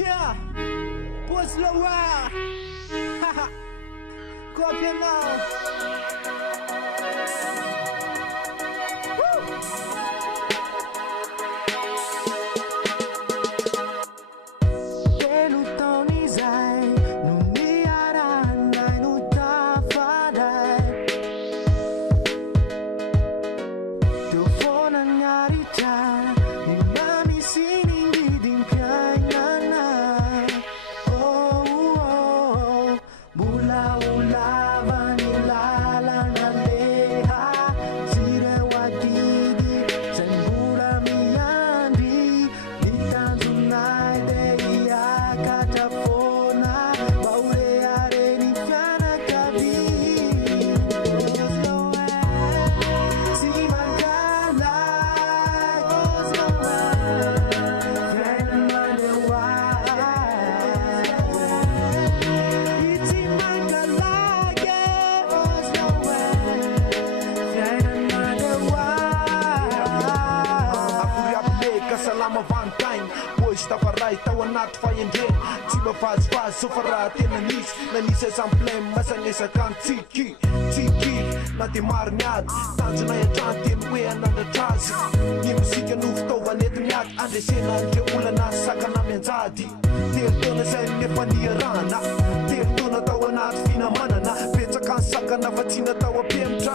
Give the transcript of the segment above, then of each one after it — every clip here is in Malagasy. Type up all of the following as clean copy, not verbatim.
Yeah, what's lower? Go up here now. Tao anaty fahendreny tsy mafazifazy so fa raha tena nisy na nisy exemplaire masanesaka tsiky na de maro miady tanjonay an-trano teny hoe anandratra azy ny mosika no fitaovana entiny ady andresena andre olana sakana mianjady tery-taona zay nefa niarahana tery-taona tao anaty finamanana betsaka ny sakana fa tsy natao ampemitra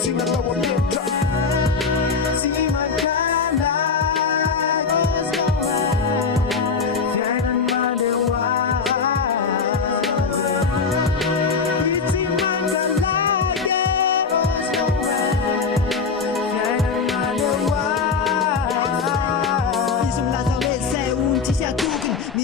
tsy natao ampemitra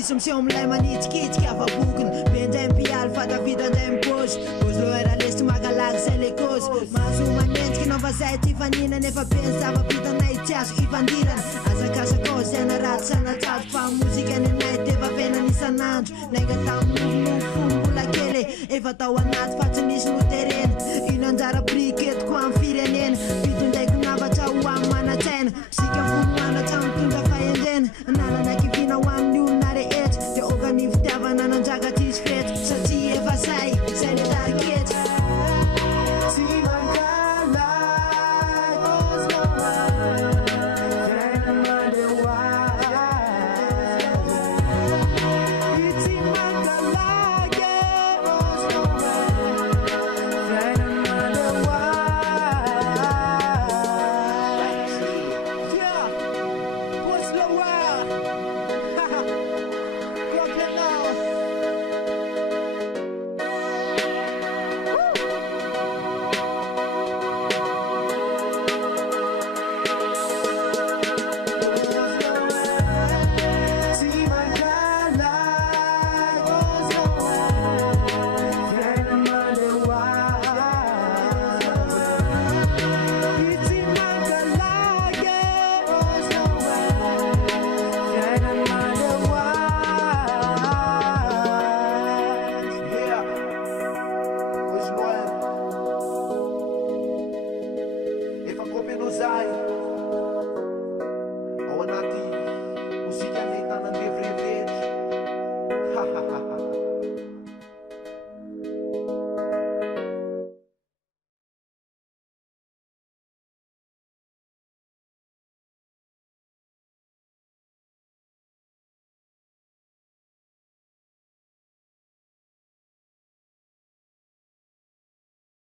Som som lei manitskitska av boken Benden pial fata vida den pos Pos lo era lest magalag selekos Masu manentski no vazai tifanina nefa pensava vida na itias ivandiran Asa casa cosa na rat sana tat fa música ne night eva vena ni sananjo Nega tam no fumo lakele eva tau anat fata nis no terreno Inandara briquet com a firenena